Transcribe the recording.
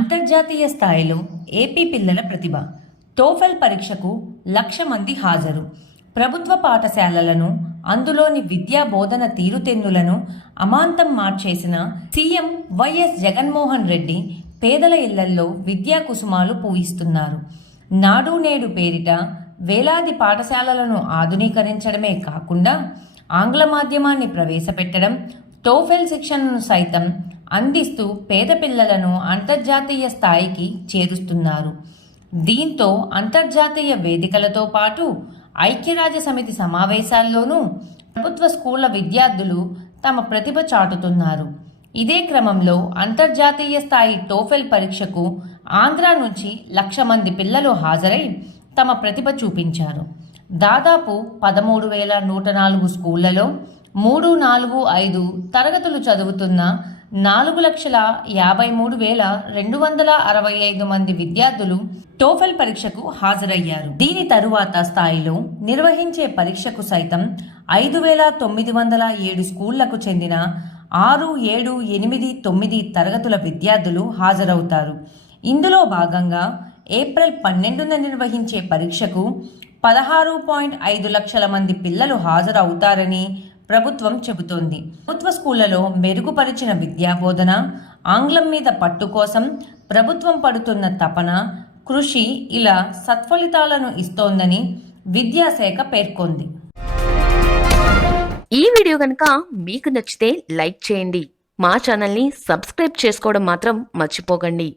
అంతర్జాతీయ స్థాయిలో ఏపీ పిల్లల ప్రతిభ. టోఫెల్ పరీక్షకు లక్ష మంది హాజరు. ప్రభుత్వ పాఠశాలలను అందులోని విద్యా బోధన తీరుతెన్నులను అమాంతం మార్చేసిన సీఎం వైఎస్ జగన్మోహన్ రెడ్డి పేదల ఇళ్ళల్లో విద్యా కుసుమాలు పూయిస్తున్నారు. నాడు నేడు పేరిట వేలాది పాఠశాలలను ఆధునీకరించడమే కాకుండా ఆంగ్ల మాధ్యమాన్ని ప్రవేశపెట్టడం టోఫెల్ శిక్షణను సైతం అందిస్తూ పేద పిల్లలను అంతర్జాతీయ స్థాయికి చేరుస్తున్నారు. దీంతో అంతర్జాతీయ వేదికలతో పాటు ఐక్యరాజ్య సమితి సమావేశాల్లోనూ ప్రభుత్వ స్కూళ్ళ విద్యార్థులు తమ ప్రతిభ చాటుతున్నారు. ఇదే క్రమంలో అంతర్జాతీయ స్థాయి టోఫెల్ పరీక్షకు ఆంధ్ర నుంచి లక్ష మంది పిల్లలు హాజరై తమ ప్రతిభ చూపించారు. దాదాపు పదమూడు వేల నూట నాలుగు స్కూళ్ళలో మూడు నాలుగు ఐదు తరగతులు చదువుతున్న నాలుగు లక్షల యాభై మూడు వేల రెండు వందల అరవై ఐదు మంది విద్యార్థులు టోఫెల్ పరీక్షకు హాజరయ్యారు. దీని తరువాత స్థాయిలో నిర్వహించే పరీక్షకు సైతం ఐదు వేల తొమ్మిది వందల ఏడు స్కూళ్ళకు చెందిన ఆరు ఏడు ఎనిమిది తొమ్మిది తరగతుల విద్యార్థులు హాజరవుతారు. ఇందులో భాగంగా ఏప్రిల్ పన్నెండున నిర్వహించే పరీక్షకు పదహారు పాయింట్ ఐదు లక్షల మంది పిల్లలు హాజరవుతారని ప్రభుత్వం చెబుతోంది. ప్రభుత్వ స్కూళ్ళలో మెరుగుపరిచిన విద్యా బోధన ఆంగ్లం మీద పట్టు కోసం ప్రభుత్వం పడుతున్న తపన కృషి ఇలా సత్ఫలితాలను ఇస్తోందని విద్యాశాఖ పేర్కొంది. ఈ వీడియో కనుక మీకు నచ్చితే లైక్ చేయండి. మా ఛానల్ని సబ్స్క్రైబ్ చేసుకోవడం మాత్రం మర్చిపోకండి.